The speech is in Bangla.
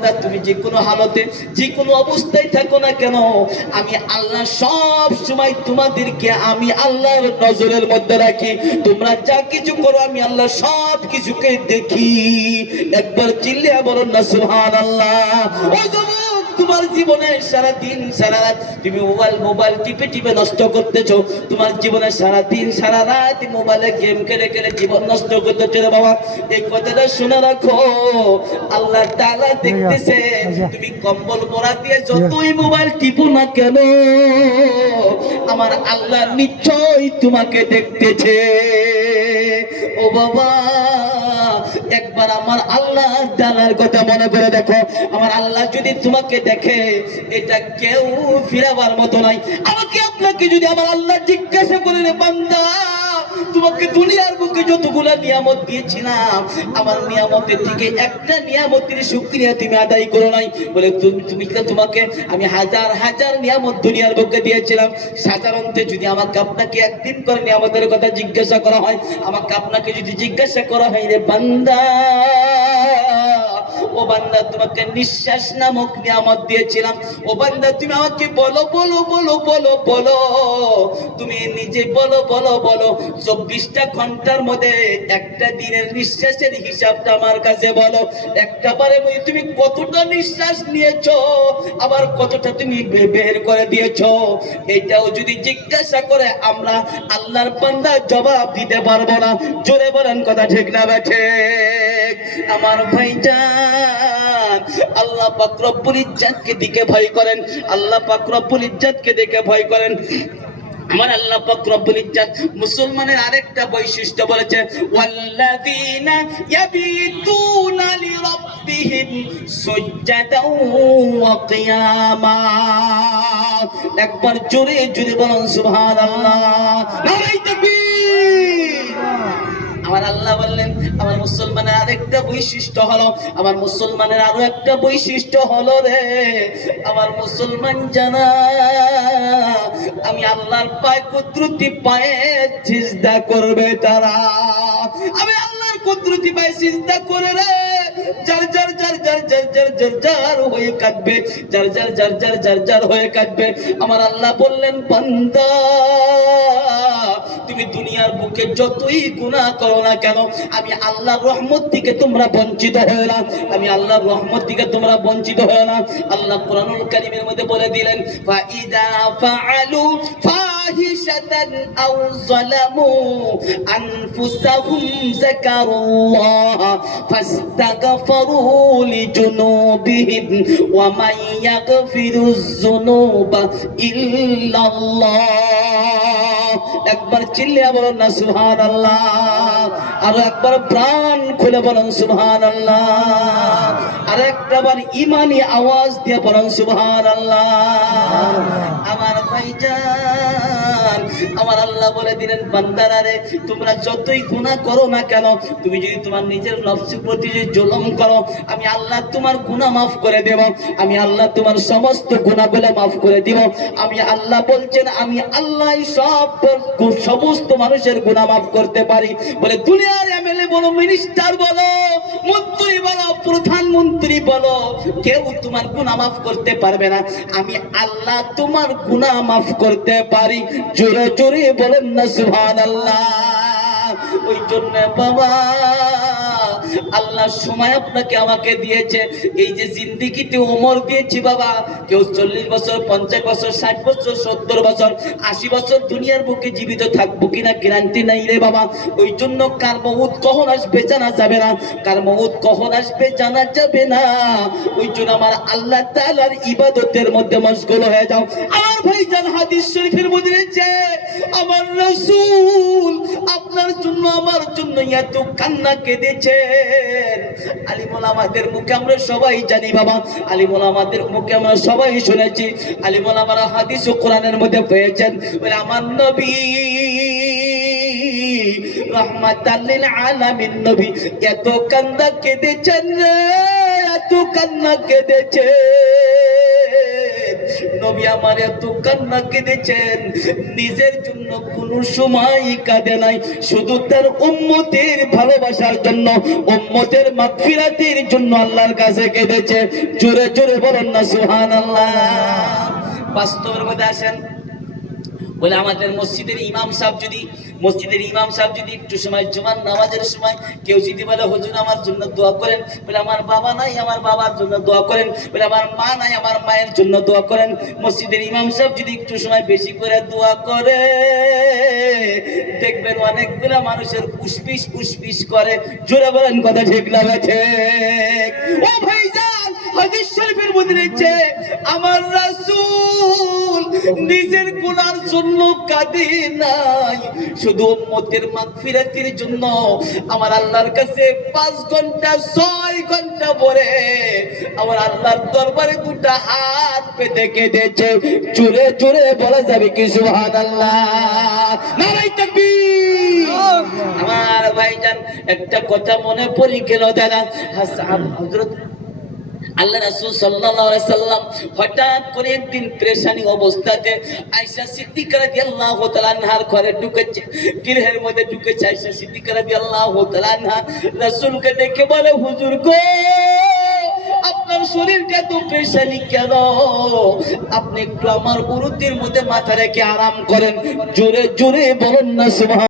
বান্দা তুমি যে কোনো হালতে যে কোনো অবস্থায় থাকো না কেন, আমি আল্লাহ সব সময় তোমাদেরকে আমি আল্লাহর নজরের মধ্যে রাখি। তোমরা যা কিছু করো আমি আল্লাহ সব কিছুকে দেখি। একবার চিল্লিয়া বলো না সুবহানাল্লাহ। ও যুবক, তোমার জীবনে সারা দিন সারা রাত তুমি মোবাইল টিপে টিপে নষ্ট করতেছো। তোমার জীবনে সারা দিন সারা রাত মোবাইলে গেম খেলে খেলে জীবন নষ্ট করতেছো রে বাবা। এই কথাটা শুনে রাখো, আল্লাহ তাআলা দেখতেছে তুমি কম্বল পরা দিয়ে যতই মোবাইল টিপো না কেন, আমার আল্লাহ নিশ্চয়ই তোমাকে দেখতেছে। ও বাবা, একবার আমার আল্লাহ তাআলার কথা মনে করে দেখো। আমার আল্লাহ যদি তোমাকে দেখে, এটা কেউ ফিরাবার মতো নাই। আমাকে আপনাকে যদি আমার আল্লাহ জিজ্ঞাসা করে, বান্দা তোমাকে দুনিয়ার বুকে যতগুলা নিয়ামত দিয়েছিলাম, আমার নিয়ামতের থেকে একটা নিয়ামতের শুকরিয়া তুমি আদায় করো নাই, বলে তোমাকে আমি হাজার হাজার নিয়ামত দুনিয়ার বুকে দিয়েছিলাম। সাধারণত যদি আমাকে আপনাকে একদিন করে নিয়ামতের কথা জিজ্ঞাসা করা হয়, আমাকে আপনাকে যদি জিজ্ঞাসা করা হয়, রে বান্দা, ও বান্দা তোমাকে নিঃশ্বাস নামক নিয়ামত দিয়েছিলাম, ও বান্দা তুমি আমাকে বলো বলো বলো বলো বলো, তুমি নিজে বলো বলো বলো, 24টা ঘন্টার মধ্যে একটা দিনের নিঃশ্বাসের হিসাবটা আমার কাছে বলো। একটা বারে তুমি কতটা নিঃশ্বাস নিয়েছো, আবার কতটা তুমি বের করে দিয়েছো, এটাও যদি জিজ্ঞাসা করে আমরা আল্লাহর বান্দা জবাব দিতে পারবো না। জোরে বলেন কথা ঠিক না বেঠে? আমার ভাইজান, আল্লাহ পাক রব্বুল ইজ্জতকে দিকে ভয় করেন, আল্লাহ পাক রব্বুল ইজ্জতকে দেখে ভয় করেন। আমার আল্লাহ পাক রব্বুল ইজ্জত মুসলমানের আরেকটা বৈশিষ্ট্য বলেছে, ওয়াল্লাযীনা ইয়াবিতুনা লিরাব্বিহিম সুজদান ওয়া কিয়ামা। একবার জোরে জোরে বলুন সুবহানাল্লাহ, নারে তাকবীর। আমার আল্লাহ বললেন, আমার মুসলমানের আরেকটা বৈশিষ্ট্য হলো, আমার মুসলমানের আরো একটা বৈশিষ্ট্য হলো রে আমার মুসলমান জানা, আমি আল্লাহর পায়ে কুদরতি পায়ে সিজদা করবে তারা। আমি আল্লাহর কুদরতি পায়ে সিজদা করে রে জার জার জার জার জার জার জার জার হয়ে কাটবে, জার জার জার জার জার জার হয়ে কাটবে। আমার আল্লাহ বললেন, বান্দা তুমি দুনিয়ার বুকে যতই গুনাহ করো না কেন, আমি আল্লাহর রহমত থেকে তোমরা বঞ্চিত হও না, আমি আল্লাহর রহমত থেকে তোমরা বঞ্চিত হও না। আল্লাহ কোরআনুল কারীমের মধ্যে বলে দিলেন, ফাইদা ফাআলু ফাহিশাতান আও যালামু আনফুসাহুম যাকারুল্লাহ ফাস্তাগফিরু লিজুনুবিহিম ওয়া মান ইয়াগফিরুজ যুনুবা ইল্লাল্লাহ। একবার চিল্লিয়া বলুন না সুবহানাল্লাহ, আর একবার প্রাণ খুলে বলুন সুবহানাল্লাহ, আর একবার ঈমানি আওয়াজ দিয়ে বলুন সুবহানাল্লাহ। আমার ভাইজান, আমার আল্লাহ বলে দিলেন, বান্দারা রে তোমরা যতই গুনাহ করো না কেন, তুমি যদি তোমার নিজের নফসের প্রতি যদি জুলুম করো, আমি আল্লাহ তোমার গুনাহ মাফ করে দেব, আমি আল্লাহ তোমার সমস্ত গুনাহগুলো মাফ করে দিব। আমি আল্লাহ বলছেন, আমি আল্লাহ সমস্ত মানুষের গুনাহ মাফ করতে পারি। বলে দুনিয়ার এমএলএ বলো, মিনিস্টার বলো, মন্ত্রী বলো, প্রধানমন্ত্রী বলো, কেউ তোমার গুনাহ মাফ করতে পারবে না, আমি আল্লাহ তোমার গুনাহ মাফ করতে পারি। জোরে জোরে বলেন না সুবহানাল্লাহ। ওই জন্য বাবা, আল্লাহ সময় আপনাকে আমাকে দিয়েছে, এই যে জিন্দেগিতে ওমর দিয়েছি বাবা, কেউ 40 বছর, 50 বছর, 60 বছর, 70 বছর, 80 বছর দুনিয়ার বুকে জীবিত থাকবো কিনা গ্যারান্টি নাই রে বাবা। ওই জন্য কার মউত কখন আসবে জানা যাবে না, কার মউত কখন আসবে জানা যাবে না। ওই জন্য আমার আল্লাহ তাআলার ইবাদতের মধ্যে মশগুল হয়ে যাও। আমার ভাইজান, হাদিস শরীফের মধ্যে রয়েছে, আমার রাসূল আপনার জন্য আমার জন্য এত কান্না কেঁদেছে। আলিম ওলামাদের মুখে আমরা সবাই জানি বাবা, আলিম ওলামাদের মুখে আমরা সবাই শুনেছি, আলিম ওলামারা হাদিস ও কোরআনের মধ্যে পেয়েছেন। বলে আমার নবী রাহমাতাল লিল আলামিন নবী এত কান্না কেঁদেছেন রে, এত কান্না কেঁদেছে, নবী আমার এত কান্না কেঁদেছেন, নিজের জন্য কোনো সময় কাঁদে নাই, শুধু তার উম্মতের ভালোবাসার জন্য, উম্মতের মাগফিরাতের জন্য আল্লাহর কাছে কেঁদেছে। জোরে জোরে বলেন না সুবহানাল্লাহ। বাস্তবের মধ্যে আসেন, বলে আমাদের মসজিদের ইমাম সাহেব যদি একটু সময় জুমার নামাজের সময় কেউ যদি বলে হুজুর আমার জন্য দোয়া করেন, বলে আমার বাবা নাই আমার বাবার জন্য দোয়া করেন, বলে আমার মা নাই আমার মায়ের জন্য দোয়া করেন, মসজিদের ইমাম সাহেব যদি একটু সময় বেশি করে দোয়া করে, দেখবেন অনেকগুলা মানুষের উসপিস করে। জোরে বলেন কথা ঠিক না ঠিক? ও ভাইজান, হাদিস শরীফের মধ্যে রয়েছে আমার রাসূল নিজের গুনার জন্য কাঁদে নাই, শুধু উম্মতের মাগফিরাতের জন্য আমার আল্লাহর কাছে 5 ঘন্টা 6 ঘন্টা পরে আমার আল্লাহর দরবারে দুটা হাত পেতে কেঁদেছে। জোরে জোরে বলা যাবে কি সুবহানাল্লাহ? নারায়ে তাকবীর। আমার ভাইজান, একটা কথা মনে পড়ে গেল দাদা, হযরত আল্লাহ রাসূল সাল্লাল্লাহু আলাইহি সাল্লাম হঠাৎ করে একদিন পেরেশানি অবস্থাতে আয়েশা সিদ্দিকা রাদিয়াল্লাহু তাআলা আনহার ঘরে ঢুকেছে, গৃহের মধ্যে ঢুকেছে। আয়েশা সিদ্দিকা রাদিয়াল্লাহু তাআলা আনহা রাসূলকে দেখে বলে, হুজুর গো, আপনার শরীরটা এত পেরেশানি কেন? আপনি একটু আমার উরুতের মধ্যে মাথা রেখে আরাম করেন। জোরে জোরে বলেন না সুবহান।